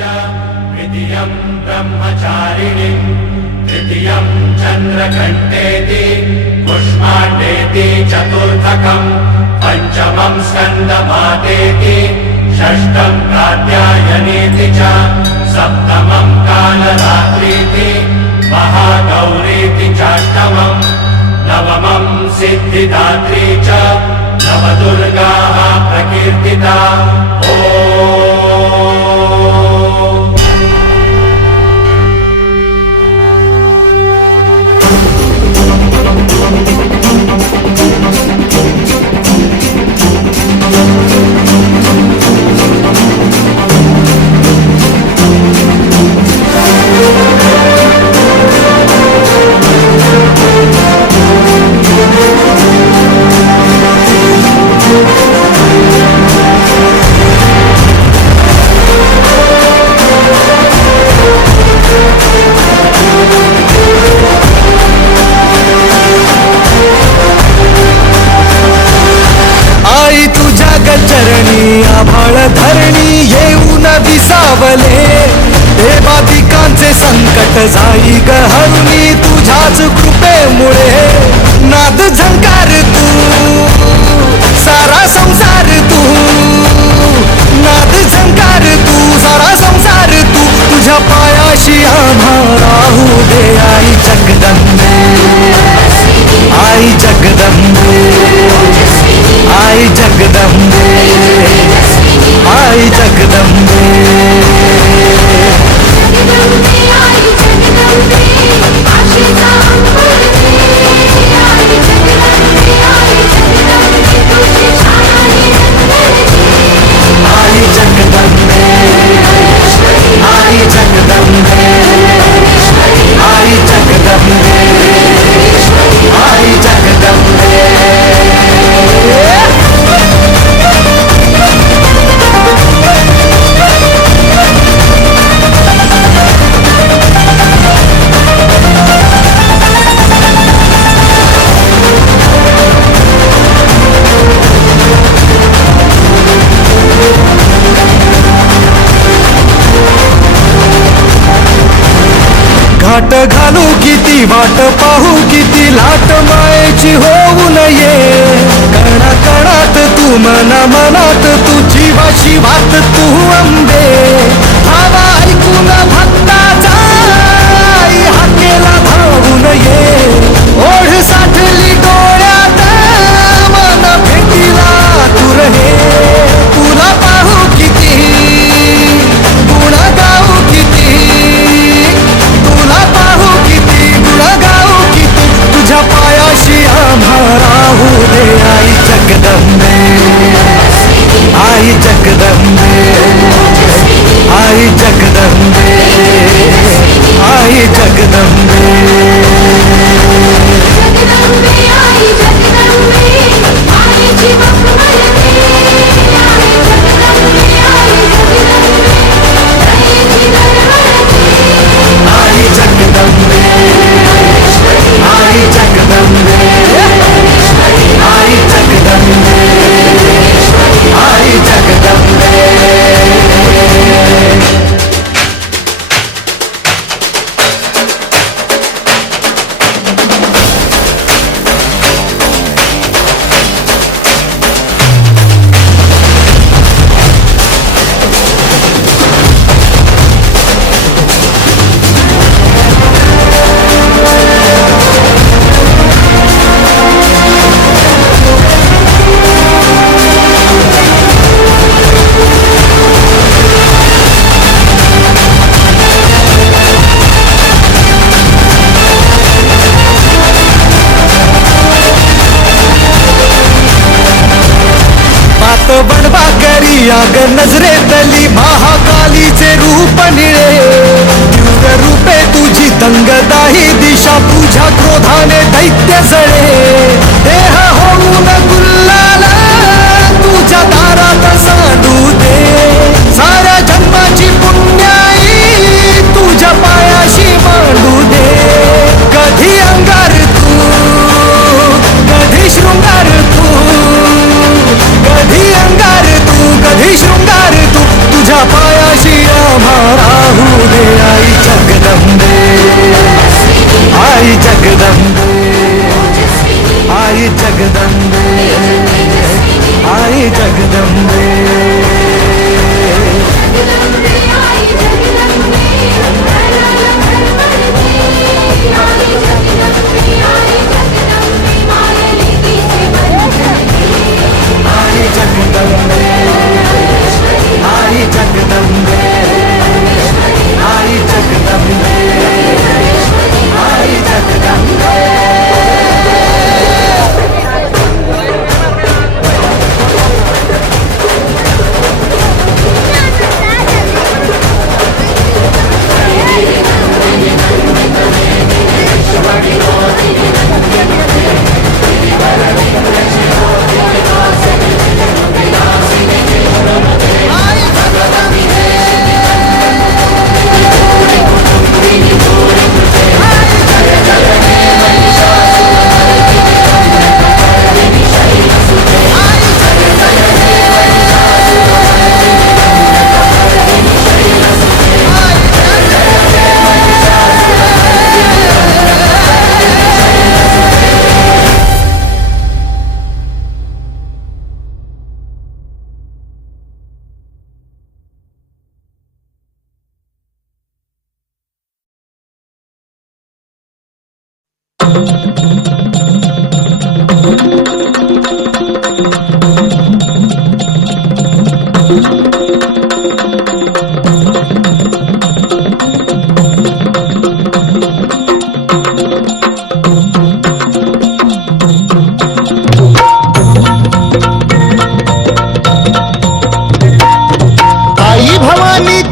द्वितीयं ब्रह्मचारिणी तृतीयं चन्द्रघण्टेति कुष्माण्डेति चतुर्थकं पंचमं स्कन्दमातेति षष्ठं कात्यायनीति च सप्तमं कालरात्रीति महागौरीति चाष्टमं नवमं सिद्धिदात्री च नवदुर्गाः प्रकीर्तिता। चरणी आभाळ धरणी येऊन विसावले देवादिकांचे संकट जाई गहरुनी तुझ्याच कृपेमुळे नाद झंकार तू सारा संसार तू नाद झंकार तू सारा संसार तू तुझ्या पायाशी आम्हा राहू दे आई जगदंबे आई जगदंबे आई जगदंबे आई जगदंबे आई जगदंबे आई जगदंबे आई जगदंबे आई जगदंबे घाट घालू किती वाट पाहू किती लाट मायेची होऊ नये कणा कणात तू मना मनात तू जीवाशी वात तू अंबे धावा ऐकून भक्ताचा आई हाकेला धावू नये ओढ साठली डोळ्यात मन भेटीला तू रहे तुला पाहू किती गुण गाऊ किती तुला पाहू किती गुण गाऊ किती तुझ्या पायाशी आम्हा राहू दे आई जगदंबे आई जगदंबे आई जगदंबे आई जगदंबे बनवा करी आग नजरेतली महाकालीचे रूप निळे दिव्य रूपे तुझी दंगदाही दिशा तुझ्या क्रोधाने दैत्य जळे देह होऊन गुल्लाला तुझ्या दारात सांडू दे साऱ्या जन्माची पुण्याई तुझ्या पायाशी मांडू दे कधी अंगार तू कधी शृंगार तू कधी अंगार तू कधी शृंगार तू तुझ्या पायाशी आम्हा जगदंबे आई जगदंबे आई जगदंबे आई जगदंबे आई जगदंबे आई जगदंबे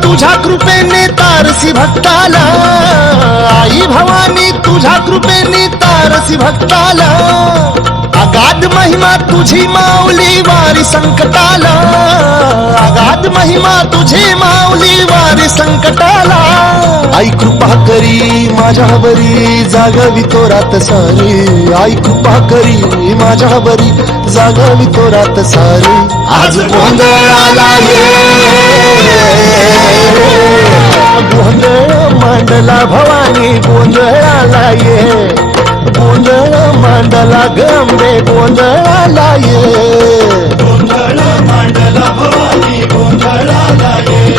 तुझ्या कृपेने तारसी भक्ताला आई भवानी तुझ्या कृपेने तारसी भक्ताला अगाध महिमा तुझी माऊली वारी संकटाला अगाध महिमा तुझी माऊली वारी संकटाला आई कृपा करी माझ्यावरी जागवी तो रात सारी आई कृपा करी माझ्यावरी जागवी तो रात सारी आज गोंधळाला गोंधळ मांडला भवानी गोंधळाला ये गोंधळ मांडला गंबे गोंधळाला ये गोंधळ मांडला भवानी गोंधळाला ये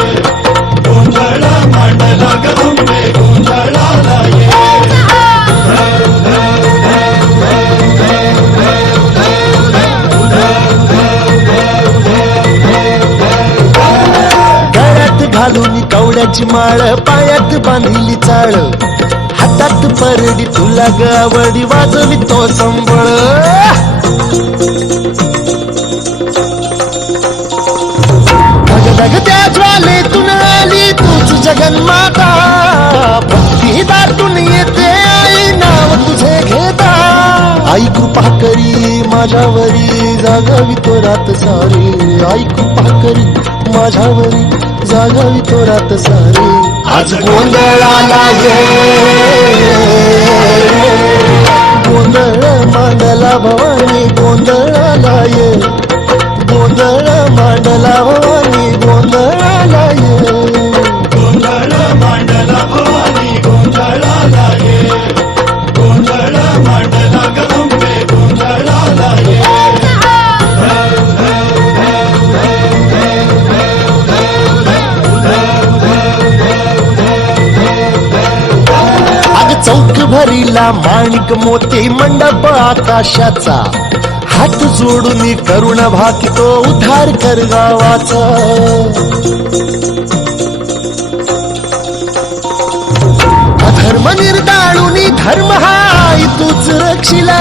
गोंधळ मांडला गंबे गोंधळाला ये गळ्यात घालून कवड्याची माळ पायात बांधिली चाळ हातात परडी तुला गावडी वाजवी तो संबळ धगधग त्या ज्वालेतून आली तूच जगन्माता भक्ती दाटून येते आई नाव तुझे घेता आई कृपा करी माझ्यावरी जागावी तो रात सारी आई कृपा करी माझ्यावरी जागावी तो रात सारी आज गोंधळाला ये गोंधळ मांडला भवानी गोंधळाला ये गोंधळ मांडला भवानी गोंधळाला ये गोंधळ मांडला भवानी गोंधळाला ये गोंधळ मांडला गंबे गोंधळाला ये चौक भरीला माणिक मोती मंडप आकाशाचा हात जोडून करुण भाकितो उद्धार कर गावाचा अधर्म निर्दाळून धर्म हाय तूच रक्षिला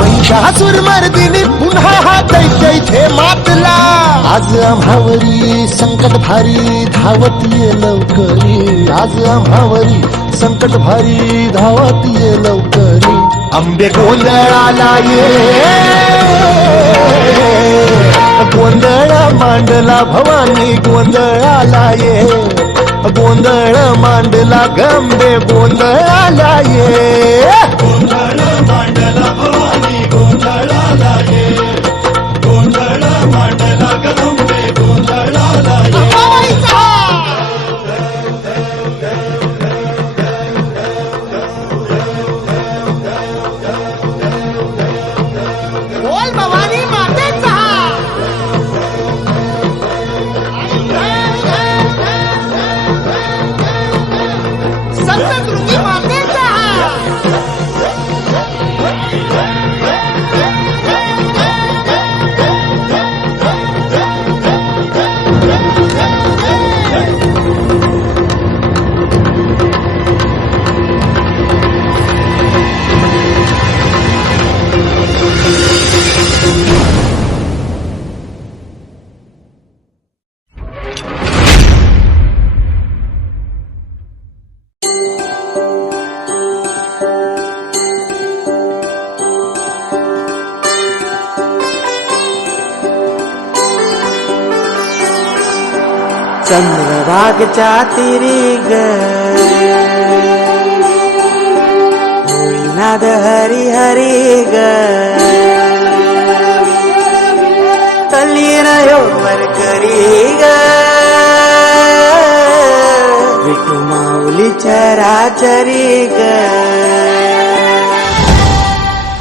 महिषासुर मर्दिनी पुन्हा हा दैत्य इथे मातला आज आम्हावरी संकट भारी धावत ये लवकरी आज आम्हावरी संकट भारी धावत ये लवकरी आंबे गोंधळाला ये गोंधळ मांडला भवानी गोंधळाला ये गोंधळ मांडला गंबे गोंधळाला ये गोंधळ मांडला भवानी गोंधळाला ये गोंधळ मांडला गंबे गोंधळाला ये चंद्रभागच्या तिरी ग होईनाद हरी हरी ग तल्लीन योवर करी ग विठू माऊली चराचरी ग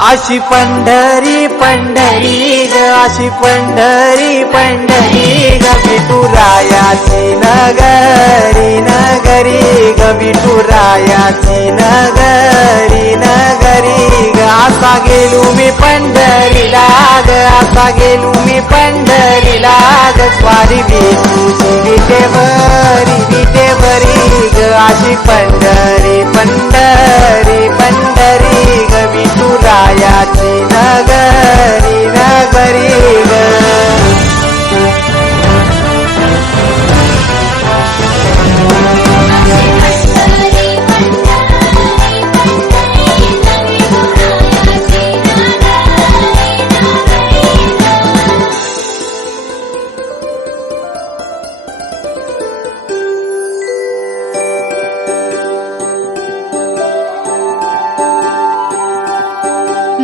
अशी पंढरी पंढरी ग अशी पंढरी पंढरी ग विठुरायाची नगरी नगरी ग विठुरायाची नगरी नगरी ग असा गेलो मी पंढरीला ग असा गेलो मी पंढरीला ग स्वारी विठूची विटेवरी ग अशी पंढरी पंढरी पंढरी ग विठुरायाची नगरी नगरी ग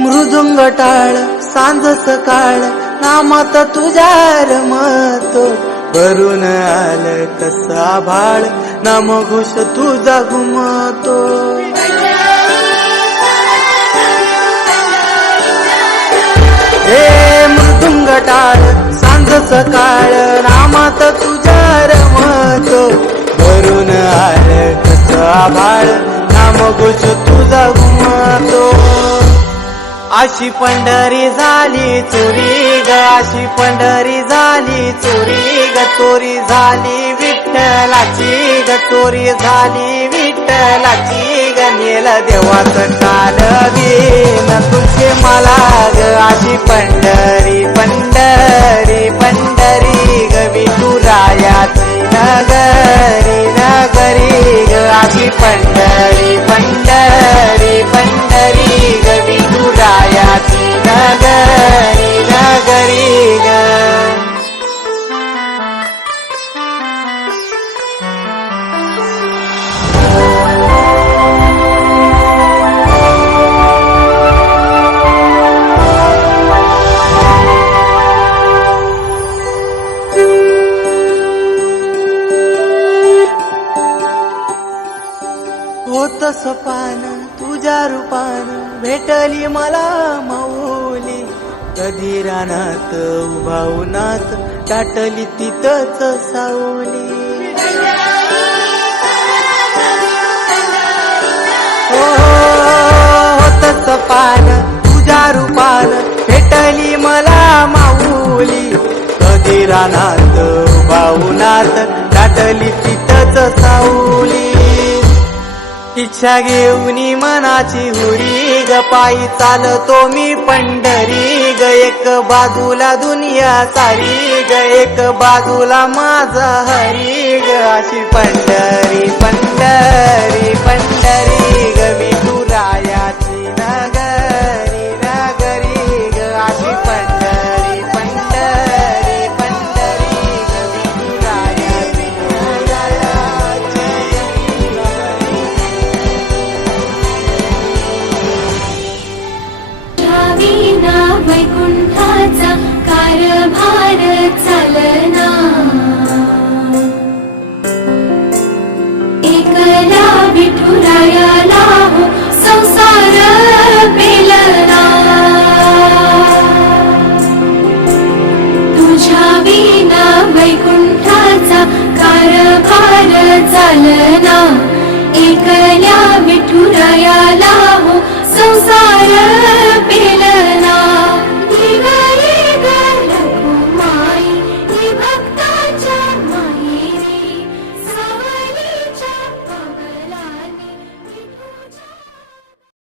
मृदुंग टाळ सांज सकाळ नामात तुझ्या रमतो भरून आलं कसा भाळ नाम घोष तुझा घुमतो हे मृदुंग टाळ सांज सकाळ नामात तुझ्या रमतो भरून आलं कसा भाळ नाम घोष तुझा घुमतो अशी पंढरी झाली चोरी ग अशी पंढरी झाली चोरी ग चोरी झाली विठ्ठलाची ग चोरी झाली विठ्ठलाची ग नेल देवाचं कालवीन तुझे मला ग अशी पंढरी पंढरी पंढरी ग विठुरायाची नगरी नगरी ग अशी पंढरी पंढरी पंढरी ग विठुरायाची नगरी नगरी ग होत सपान तुझ्या रूपान भेटली मला माऊली कधी रानात उभा उन्हात दाटली तिथंच सावली होत सपान तुझ्या रूपान भेटली मला माऊली कधी रानात उभा उन्हात दाटली तिथंच सावली इच्छा घेऊनी मनाची हुरी ग पायी चालतो मी पंढरी ग एक बाजूला दुनिया सारी ग एक बाजूला माझा हरी ग अशी पंढरी पंढरी पंढरी ग विठुरायाची नगरी नगरी ग अशी पंढरी पंढरी पंढरी ग विठुरायाची वैकुंठाचा कारभार चालना एकला विठुरायाला हो संसार पेलना तुझ्या विना वैकुंठाचा कारभार चालना एकल्या विठुरायाला हो संसार पेलना